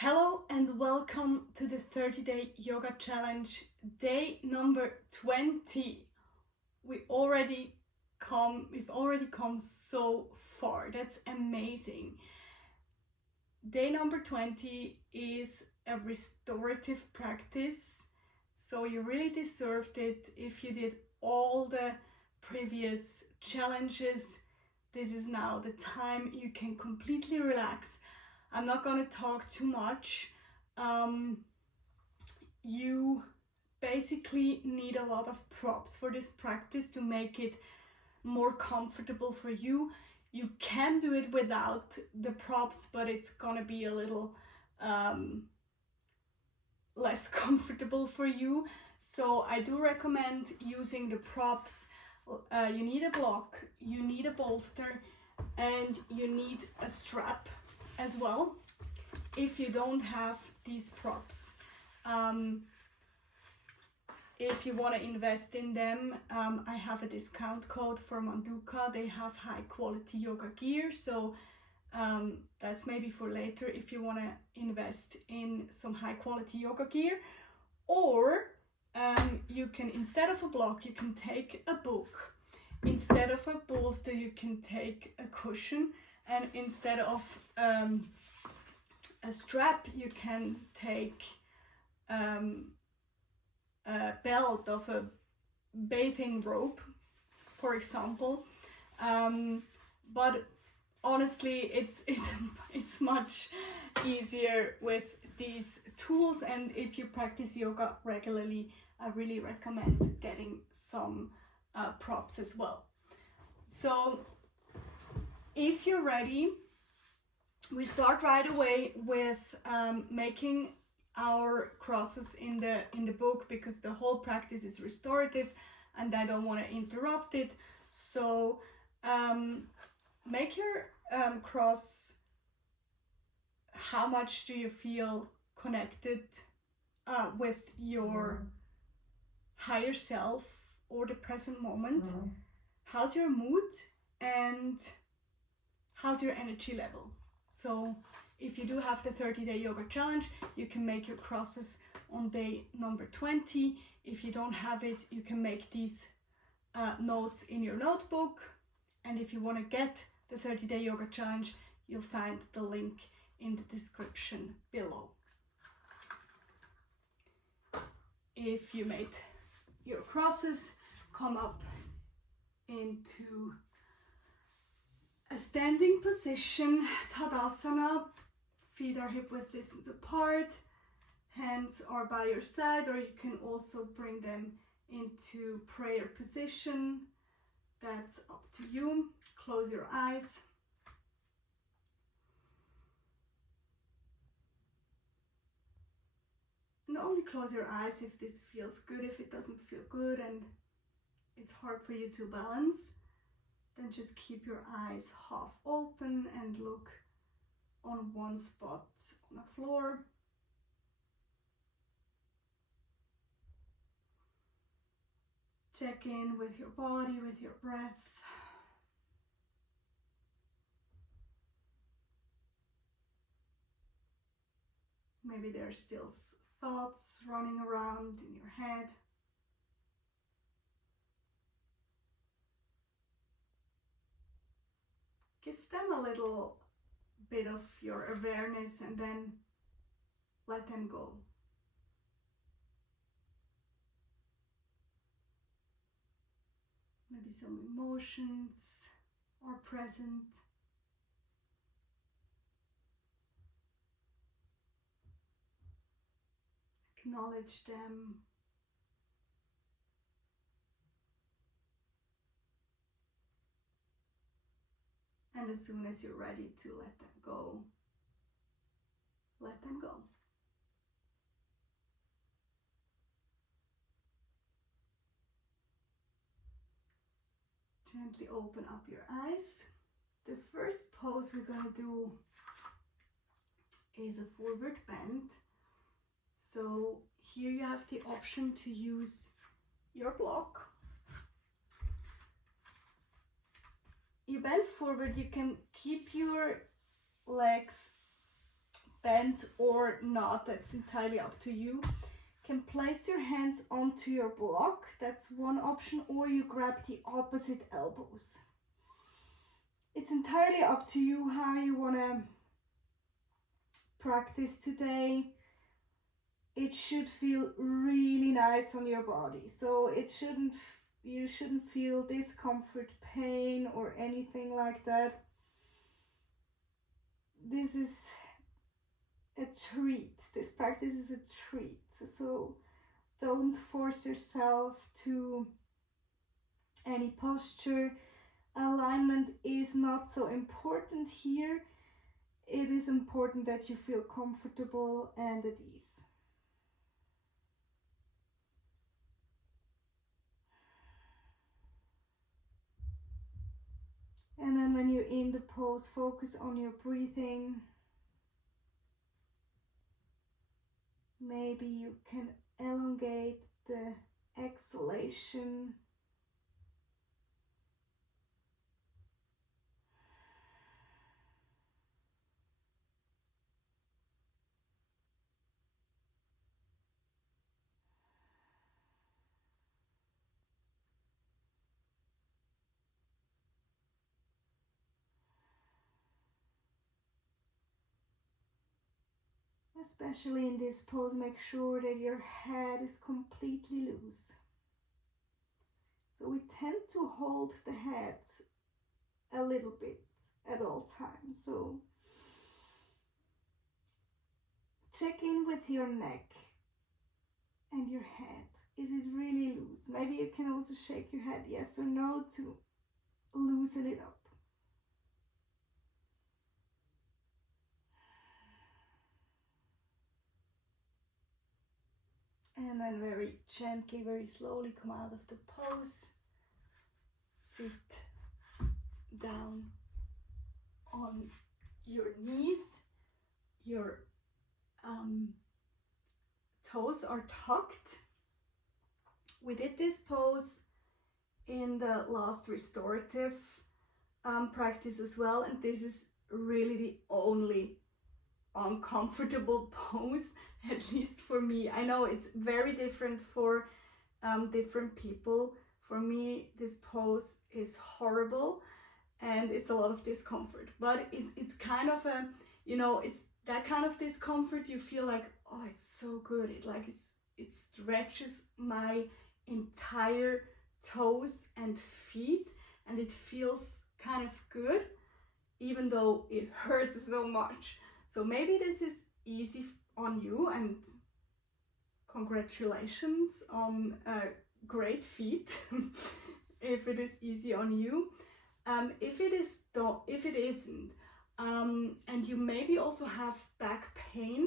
Hello and welcome to the 30-day yoga challenge, day number 20. We've already come so far. That's amazing. Day number 20 is a restorative practice, so you really deserved it. If you did all the previous challenges, this is now the time you can completely relax. I'm not going to talk too much. You basically need a lot of props for this practice to make it more comfortable for you. You can do it without the props, but it's gonna be a little less comfortable for you. So I do recommend using the props. You need a block, you need a bolster, and you need a strap as well if you don't have these props. If you want to invest in them, I have a discount code for Manduka. They have high quality yoga gear, so that's maybe for later if you want to invest in some high quality yoga gear. Or you can, instead of a block, you can take a book. Instead of a bolster, you can take a cushion. And instead of a strap, you can take a belt of a bathing rope, for example. But honestly, it's much easier with these tools. And if you practice yoga regularly, I really recommend getting some props as well. So if you're ready, we start right away with making our crosses in the book, because the whole practice is restorative and I don't want to interrupt it. So make your cross. How much do you feel connected with your higher self or the present moment? How's your mood and how's your energy level? So if you do have the 30-day yoga challenge, you can make your crosses on day number 20. If you don't have it, you can make these notes in your notebook. And if you want to get the 30-day yoga challenge, you'll find the link in the description below. If you made your crosses, come up into a standing position, Tadasana. Feet are hip-width distance apart, hands are by your side, or you can also bring them into prayer position. That's up to you. Close your eyes. And only close your eyes if this feels good. If it doesn't feel good and it's hard for you to balance, then just keep your eyes half open and look on one spot on the floor. Check in with your body, with your breath. Maybe there are still thoughts running around in your head. Give them a little bit of your awareness and then let them go. Maybe some emotions are present. Acknowledge them. And as soon as you're ready to let them go, let them go. Gently open up your eyes. The first pose we're going to do is a forward bend. So here you have the option to use your block. You bend forward, you can keep your legs bent or not, that's entirely up to you. Can place your hands onto your block, that's one option, or you grab the opposite elbows. It's entirely up to you how you want to practice today. It should feel really nice on your body, so you shouldn't feel discomfort, pain, or anything like that. This is a treat. This practice is a treat, so don't force yourself to any posture. Alignment is not so important here. It is important that you feel comfortable and at ease. And then when you're in the pose, focus on your breathing. Maybe you can elongate the exhalation. Especially in this pose, make sure that your head is completely loose. So we tend to hold the head a little bit at all times. So check in with your neck and your head. Is it really loose? Maybe you can also shake your head yes or no to loosen it up. And then very gently, very slowly come out of the pose. Sit down on your knees. Your toes are tucked. We did this pose in the last restorative practice as well, and this is really the only uncomfortable pose, at least for me. I know it's very different for different people. For me, this pose is horrible and it's a lot of discomfort, but it's kind of a, you know, it's that kind of discomfort you feel like, oh, it's so good. It stretches my entire toes and feet, and it feels kind of good, even though it hurts so much. So maybe this is easy on you, and congratulations on great feet if it is easy on you. If it isn't, and you maybe also have back pain,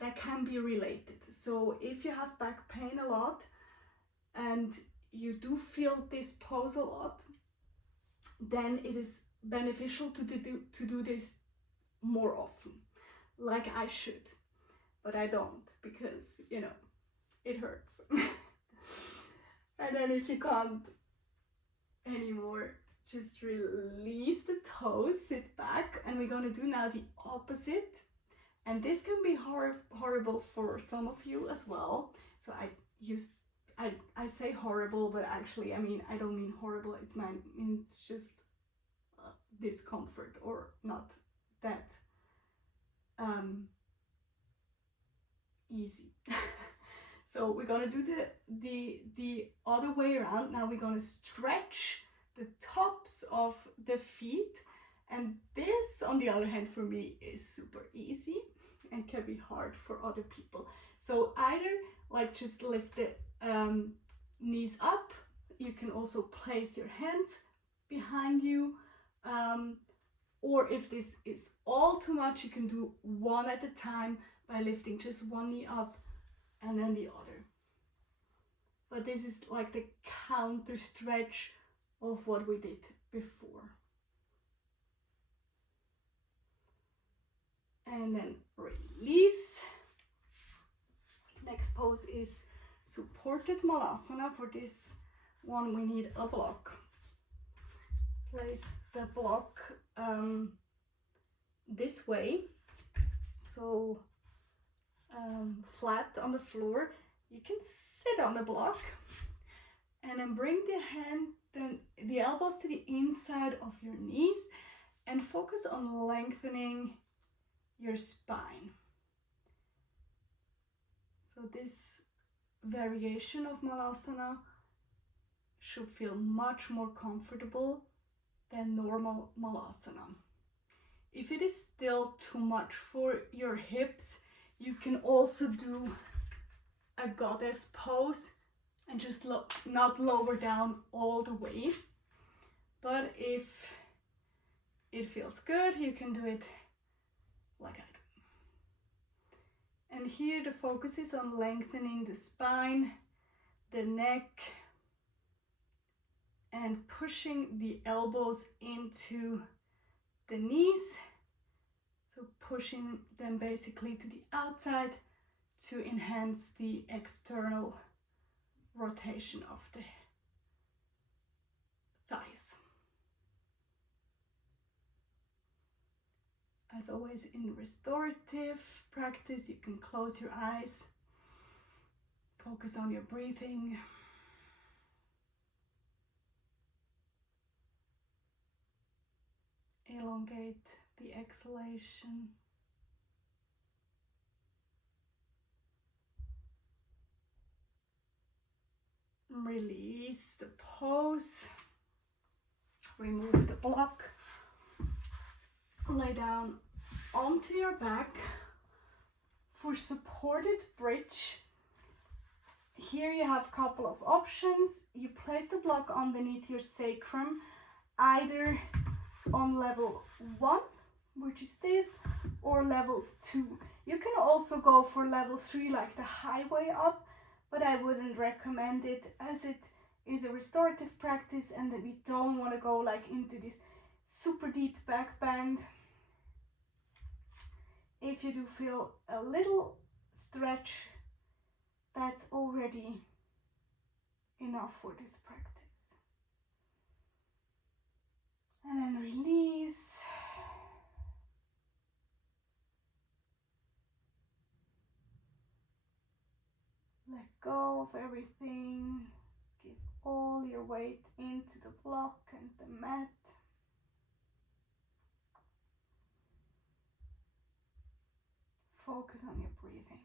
that can be related. So if you have back pain a lot and you do feel this pose a lot, then it is beneficial to do this more often, like I should, but I don't, because, you know, it hurts. And then if you can't anymore, just release the toes, sit back, and we're gonna do now the opposite. And this can be horrible for some of you as well. So I say horrible, but actually, I mean, I don't mean horrible. It's just discomfort, or not that easy. So we're gonna do the other way around. Now we're gonna stretch the tops of the feet, and this, on the other hand, for me is super easy and can be hard for other people. So either like just lift the knees up. You can also place your hands behind you, or if this is all too much, you can do one at a time by lifting just one knee up and then the other. But this is like the counter stretch of what we did before. And then release. Next pose is supported Malasana. For this one we need a block. Place the block this way. So flat on the floor, you can sit on the block and then bring the elbows to the inside of your knees and focus on lengthening your spine. So this variation of Malasana should feel much more comfortable than normal Malasana. If it is still too much for your hips, you can also do a goddess pose and just not lower down all the way. But if it feels good, you can do it like I do. And here the focus is on lengthening the spine, the neck, and pushing the elbows into the knees. So pushing them basically to the outside to enhance the external rotation of the thighs. As always in restorative practice, you can close your eyes, focus on your breathing. Elongate the exhalation. Release the pose. Remove the block. Lay down onto your back for supported bridge. Here you have a couple of options. You place the block underneath your sacrum, either on level 1, which is this, or level 2. You can also go for level 3, like the highway up, but I wouldn't recommend it, as it is a restorative practice and that we don't want to go like into this super deep back bend. If you do feel a little stretch, that's already enough for this practice. And then release. Let go of everything. Give all your weight into the block and the mat. Focus on your breathing.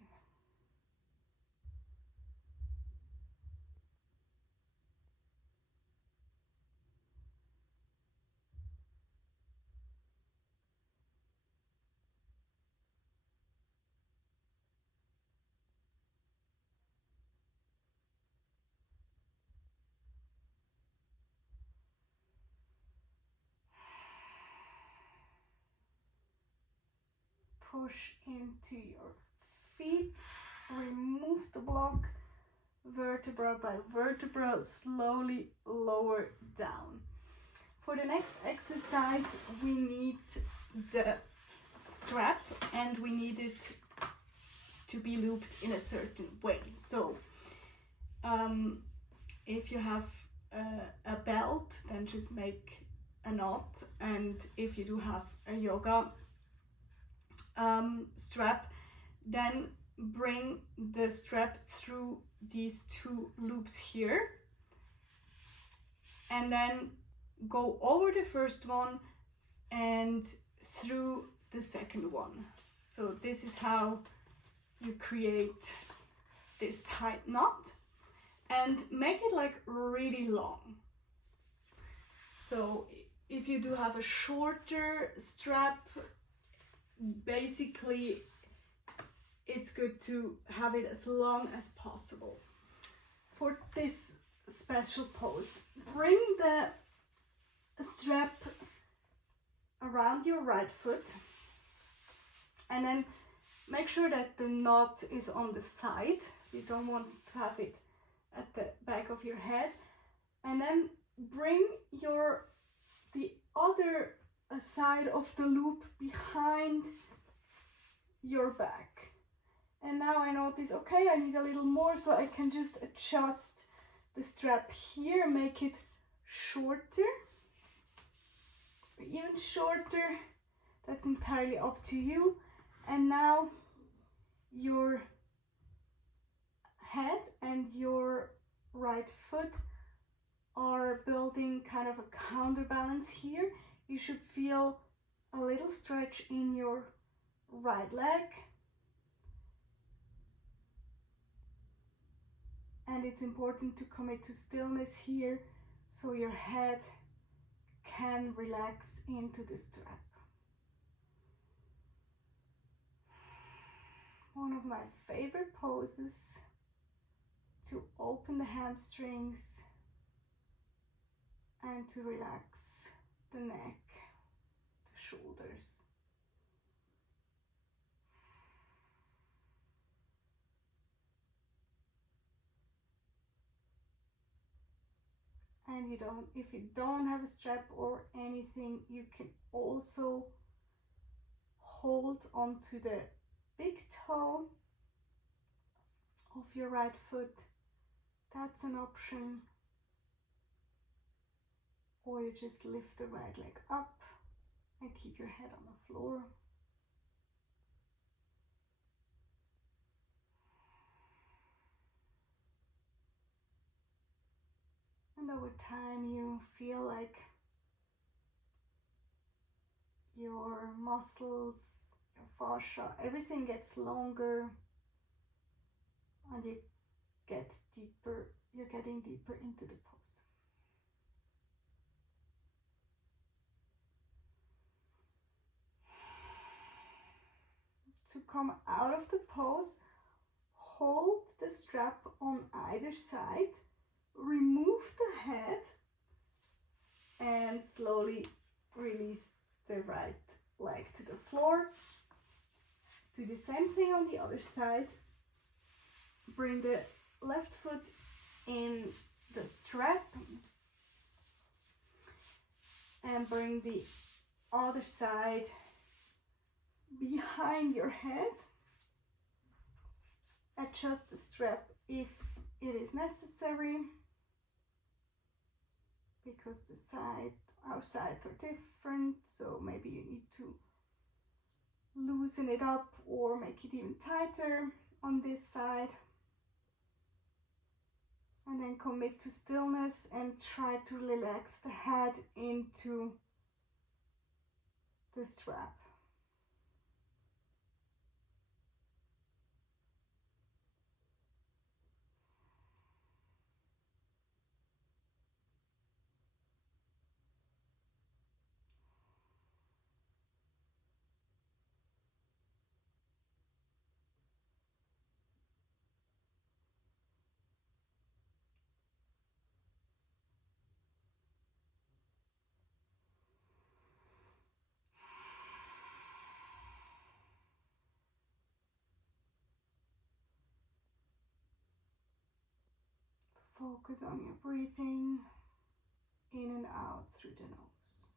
Push into your feet, remove the block, vertebra by vertebra, slowly lower down. For the next exercise, we need the strap and we need it to be looped in a certain way. So if you have a belt, then just make a knot, and if you do have a yoga strap, then bring the strap through these two loops here and then go over the first one and through the second one. So this is how you create this tight knot, and make it like really long. So if you do have a shorter strap, basically it's good to have it as long as possible. For this special pose, bring the strap around your right foot and then make sure that the knot is on the side, so you don't want to have it at the back of your head, and then bring the other side of the loop behind your back. And now I notice, okay, I need a little more, so I can just adjust the strap here, make it shorter, or even shorter. That's entirely up to you. And now your head and your right foot are building kind of a counterbalance here. You should feel a little stretch in your right leg. And it's important to commit to stillness here so your head can relax into the strap. One of my favorite poses to open the hamstrings and to relax the neck, the shoulders. And if you don't have a strap or anything, you can also hold onto the big toe of your right foot. That's an option. Or you just lift the right leg up and keep your head on the floor. And over time you feel like your muscles, your fascia, everything gets longer and you get deeper, you're getting deeper into the pose. To come out of the pose, hold the strap on either side, remove the head and slowly release the right leg to the floor. Do the same thing on the other side. Bring the left foot in the strap and bring the other side behind your head. Adjust the strap if it is necessary, because our sides are different, so maybe you need to loosen it up or make it even tighter on this side. And then commit to stillness and try to relax the head into the strap. Focus on your breathing in and out through the nose.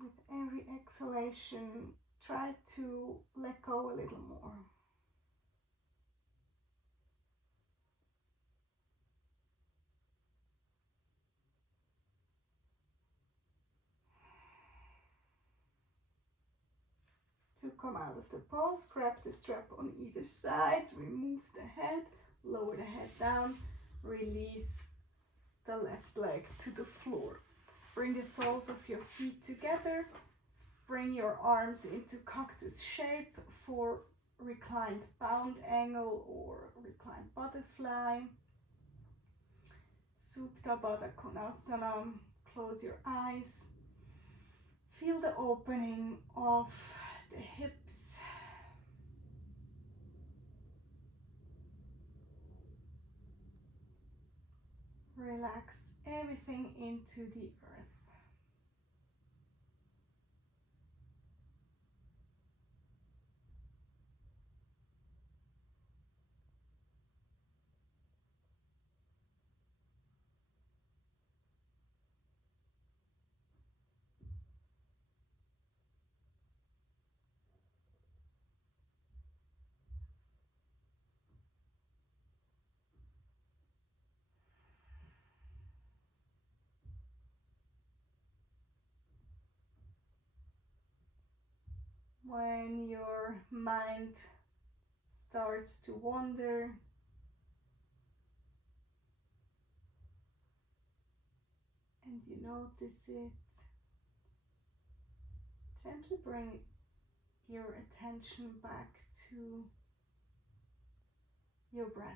With every exhalation, try to let go a little more. To come out of the pose, grab the strap on either side, remove the head, lower the head down, release the left leg to the floor. Bring the soles of your feet together, bring your arms into cactus shape for reclined bound angle or reclined butterfly. Supta Baddha Konasana. Close your eyes. Feel the opening of the hips. Relax everything into the earth. When your mind starts to wander, and you notice it, gently bring your attention back to your breath.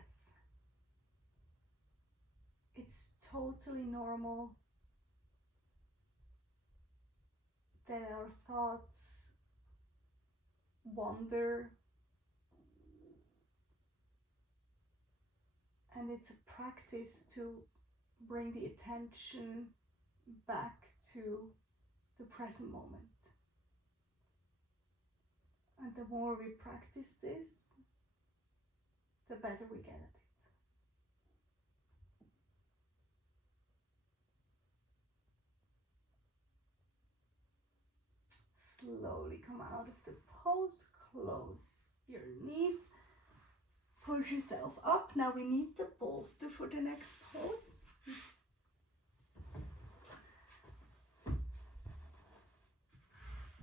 It's totally normal that our thoughts wander, and it's a practice to bring the attention back to the present moment. And the more we practice this, the better we get at it. Slowly come out of the pose, close your knees, push yourself up. Now we need the bolster for the next pose.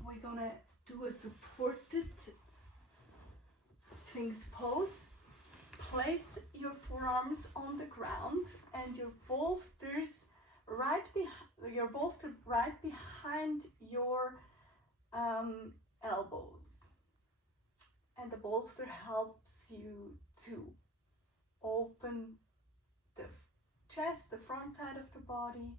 We're gonna do a supported Sphinx pose. Place your forearms on the ground and your bolster right behind your elbows. And the bolster helps you to open the chest, the front side of the body.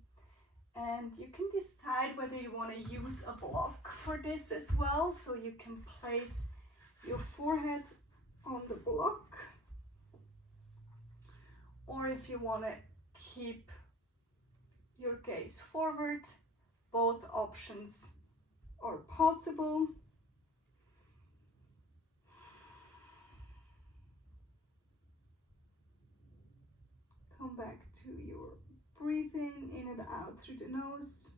And you can decide whether you want to use a block for this as well. So you can place your forehead on the block, or if you want to keep your gaze forward, both options are possible. Come back to your breathing in and out through the nose.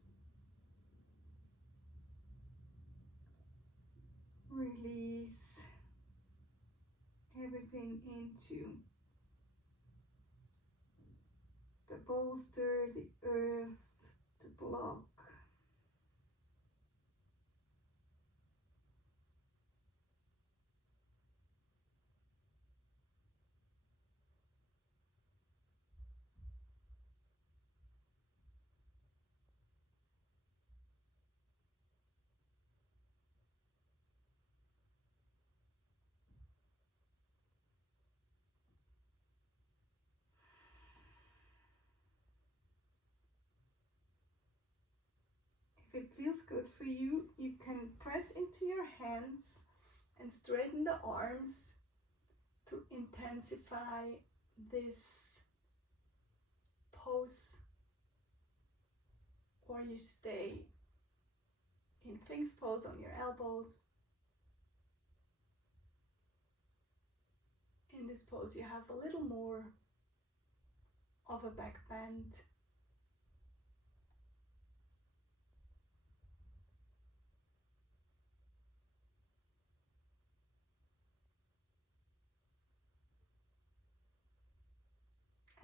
Release everything into the bolster, the earth, the block. If it feels good for you, you can press into your hands and straighten the arms to intensify this pose, or you stay in Sphinx pose on your elbows. In this pose you have a little more of a back bend.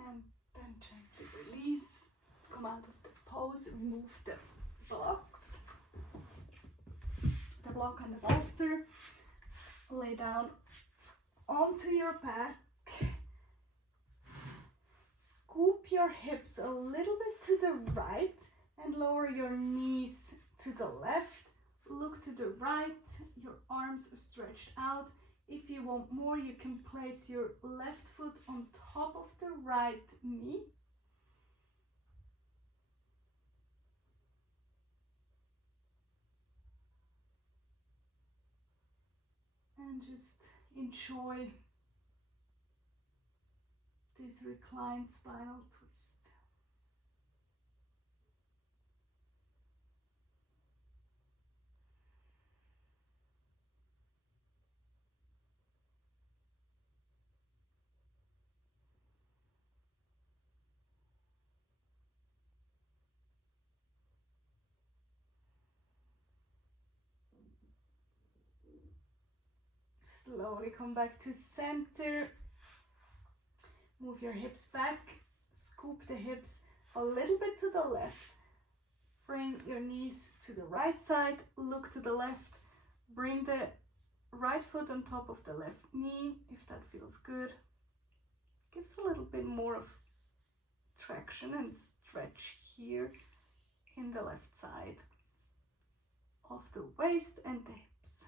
And then gently release, come out of the pose, remove the blocks, the block and the bolster, lay down onto your back, scoop your hips a little bit to the right and lower your knees to the left. Look to the right, your arms are stretched out. If you want more, you can place your left foot on top of the right knee. And just enjoy this reclined spinal twist. Slowly come back to center. Move your hips back. Scoop the hips a little bit to the left. Bring your knees to the right side. Look to the left. bring the right foot on top of the left knee, if that feels good. Gives a little bit more of traction and stretch here in the left side of the waist and the hips.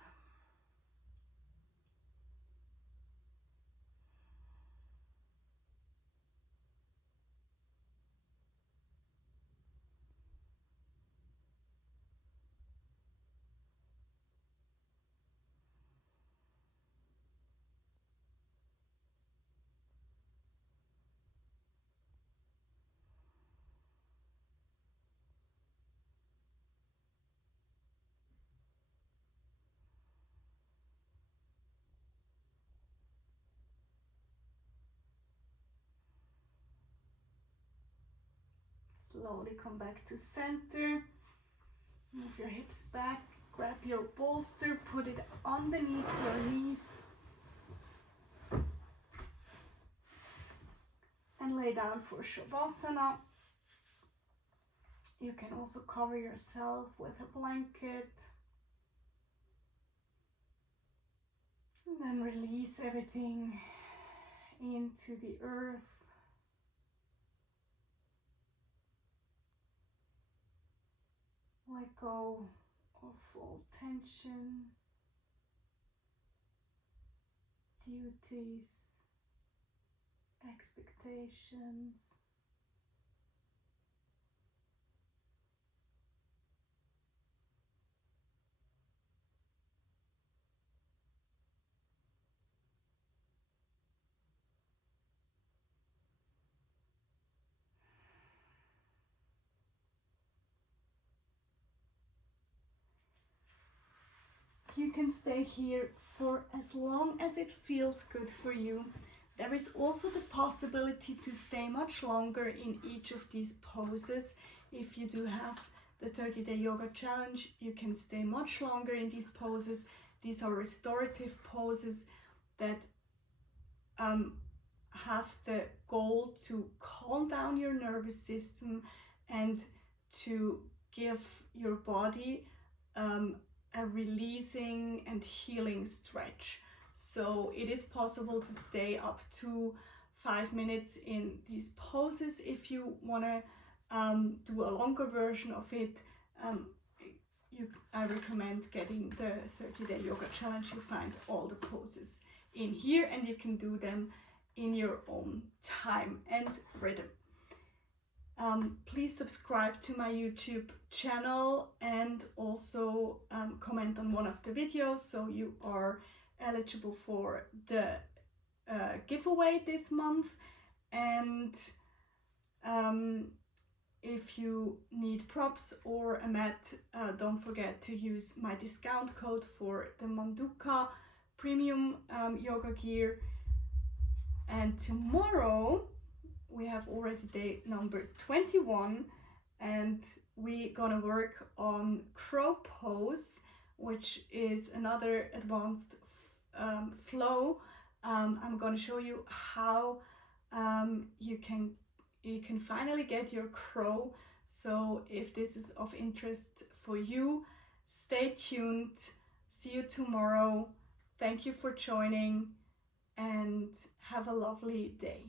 Slowly come back to center. Move your hips back. Grab your bolster. Put it underneath your knees. And lay down for Shavasana. You can also cover yourself with a blanket. And then release everything into the earth. Let go of all tension, duties, expectations. You can stay here for as long as it feels good for you. There is also the possibility to stay much longer in each of these poses. If you do have the 30-day yoga challenge, you can stay much longer in these poses. These are restorative poses that have the goal to calm down your nervous system and to give your body a releasing and healing stretch. So it is possible to stay up to 5 minutes in these poses. If you want to do a longer version of it, I recommend getting the 30-day yoga challenge. You find all the poses in here and you can do them in your own time and rhythm. Please subscribe to my YouTube channel and also comment on one of the videos so you are eligible for the giveaway this month. And if you need props or a mat, don't forget to use my discount code for the Manduka premium yoga gear. And tomorrow we have already day number 21 and we're gonna work on crow pose, which is another advanced flow. I'm gonna show you how you can finally get your crow. So if this is of interest for you, stay tuned. See you tomorrow. Thank you for joining and have a lovely day.